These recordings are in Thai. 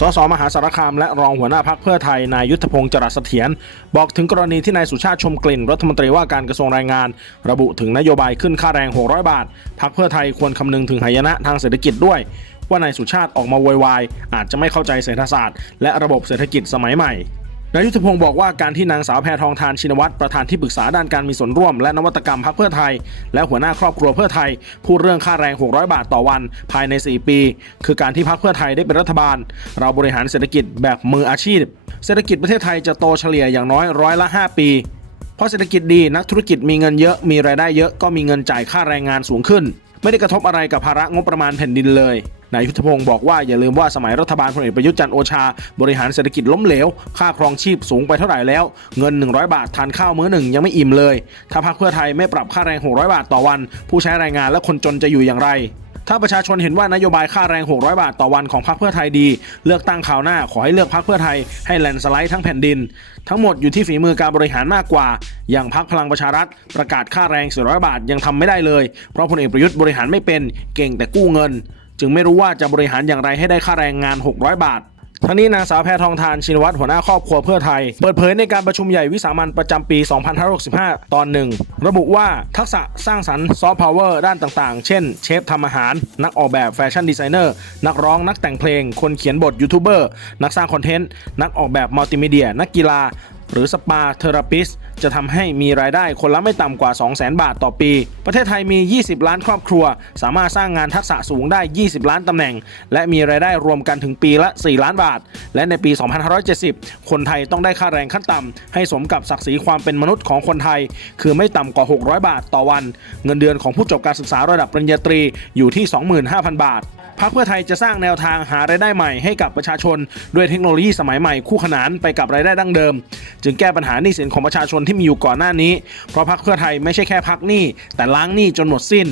สสมหาสารคามและรองหัวหน้าพักเพื่อไทยนายยุทธพงศ์จรัสเสถียรบอกถึงกรณีที่นายสุชาติชมกลิ่น รัฐมนตรีว่าการกระทรวงแรงงาน ระบุถึงนโยบายขึ้นค่าแรง 600 บาท พักเพื่อไทยควรคำนึงถึงหายนะทางเศรษฐกิจด้วย ว่านายสุชาติออกมาโวยวายอาจจะไม่เข้าใจเศรษฐศาสตร์ และระบบเศรษฐกิจสมัยใหม่ นายยุทธพงศ์บอกว่าการที่นางสาวแพทองทานชินวัตรประธานที่ปรึกษาด้านการมีส่วนร่วม และนวัตกรรมพักเพื่อไทย และหัวหน้าครอบครัวเพื่อไทย พูดเรื่องค่าแรง 600 บาทต่อวันภายใน 4 ปี คือการที่พักเพื่อไทยได้เป็นรัฐบาล เราบริหารเศรษฐกิจแบบมืออาชีพ เศรษฐกิจประเทศไทยจะโตเฉลี่ยอย่างน้อยร้อยละ 5 ปีเพราะเศรษฐกิจดีนักธุรกิจมีเงินเยอะมีรายได้เยอะก็มีเงินจ่ายค่าแรงงานสูงขึ้น ไม่ได้กระทบอะไรกับภาระงบประมาณแผ่นดินเลย นายยุทธพงศ์บอกว่าอย่าลืมว่าสมัยรัฐบาลพลเอกประยุทธ์จันทร์โอชา บริหารเศรษฐกิจล้มเหลว ค่าครองชีพสูงไปเท่าไหร่แล้ว เงิน 100 บาททานข้าวมื้อหนึ่งยังไม่อิ่มเลย ถ้าพรรคเพื่อไทยไม่ปรับค่าแรง 600 บาทต่อวัน ผู้ใช้แรงงานและคนจนจะอยู่อย่างไรถ้าประชาชนเห็นว่านโยบายค่าแรง 600 บาทต่อวันของพรรคเพื่อไทยดี เลือกตั้งข่าวหน้าขอให้เลือกพรรคเพื่อไทยให้แลนสไลด์ทั้งแผ่นดิน ทั้งหมดอยู่ที่ฝีมือการบริหารมากกว่า อย่างพรรคพลังประชารัฐประกาศค่าแรง400 บาทยังทำไม่ได้เลย เพราะพลเอกประยุทธ์บริหารไม่เป็น เก่งแต่กู้เงิน จึงไม่รู้ว่าจะบริหารอย่างไรให้ได้ค่าแรงงาน 600 บาททั้งนี้นางสาวแพทองทานชินวัตรหัวหน้าครอบครัวเพื่อไทย เปิดเผยในการประชุมใหญ่วิสามันประจำปี 2565 ตอนหนึ่ง ระบุว่าทักษะสร้างสรรค์ซอฟต์พาวเวอร์ด้านต่างๆ เช่น เชฟทำอาหาร นักออกแบบแฟชั่นดีไซเนอร์ นักร้องนักแต่งเพลง คนเขียนบทยูทูบเบอร์ นักสร้างคอนเทนต์ นักออกแบบมัลติมีเดีย นักกีฬา หรือสปาเทอราปิส จะทำให้มีรายได้คนละไม่ต่ำกว่า 200,000 บาทต่อปี ประเทศไทยมี 20 ล้านครอบครัว สามารถสร้างงานทักษะสูงได้ 20 ล้านตำแหน่ง และมีรายได้รวมกันถึงปีละ 4 ล้านบาท และในปี 2570 คนไทยต้องได้ค่าแรงขั้นต่ำให้สมกับศักดิ์ศรีความเป็นมนุษย์ของคนไทย คือไม่ต่ำกว่า 600 บาทต่อวัน เงินเดือนของผู้จบการศึกษาระดับปริญญาตรีอยู่ที่ 25,000 บาทพรรคเพื่อไทยจะสร้างแนวทางหารายได้ใหม่ให้กับประชาชน ด้วยเทคโนโลยีสมัยใหม่คู่ขนานไปกับรายได้ดั้งเดิม จึงแก้ปัญหาหนี้สินของประชาชนที่มีอยู่ก่อนหน้านี้ เพราะพรรคเพื่อไทยไม่ใช่แค่พักหนี้แต่ล้างหนี้จนหมดสิ้น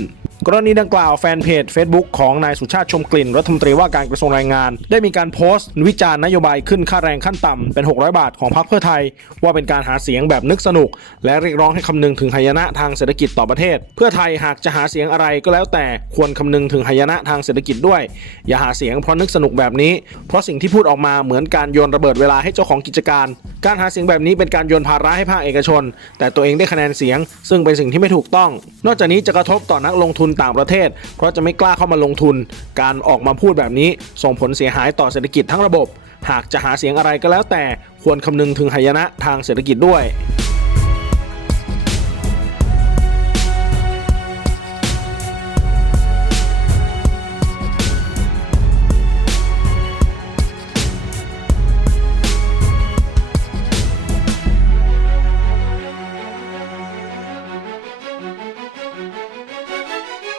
กรณีดังกล่าวแฟนเพจ Facebook ของนายสุชาติชมกลิ่น รัฐมนตรีว่าการกระทรวงแรงงาน ได้มีการโพสต์ วิจารณ์นโยบายขึ้นค่าแรงขั้นต่ำเป็น 600 บาทของพรรคเพื่อไทย ว่าเป็นการหาเสียงแบบนึกสนุก และเรียกร้องให้คำนึงถึงหายนะทางเศรษฐกิจต่อประเทศ เพื่อไทยหากจะหาเสียงอะไรก็แล้วแต่ควรคำนึงถึงหายนะทางเศรษฐกิจด้วย อย่าหาเสียงเพราะนึกสนุกแบบนี้ เพราะสิ่งที่พูดออกมาเหมือนการโยนระเบิดเวลาให้เจ้าของกิจการ การหาเสียงแบบนี้เป็นการโยนภาระให้ภาคเอกชน แต่ตัวเองได้คะแนนเสียง ซึ่งเป็นสิ่งที่ไม่ถูกต้อง นอกจากนี้จะกระทบต่อนักลงทุนต่างประเทศ เพราะจะไม่กล้าเข้ามาลงทุน การออกมาพูดแบบนี้ส่งผลเสียหายต่อเศรษฐกิจทั้งระบบ หากจะหาเสียงอะไรก็แล้วแต่ควรคำนึงถึงหายนะทางเศรษฐกิจด้วย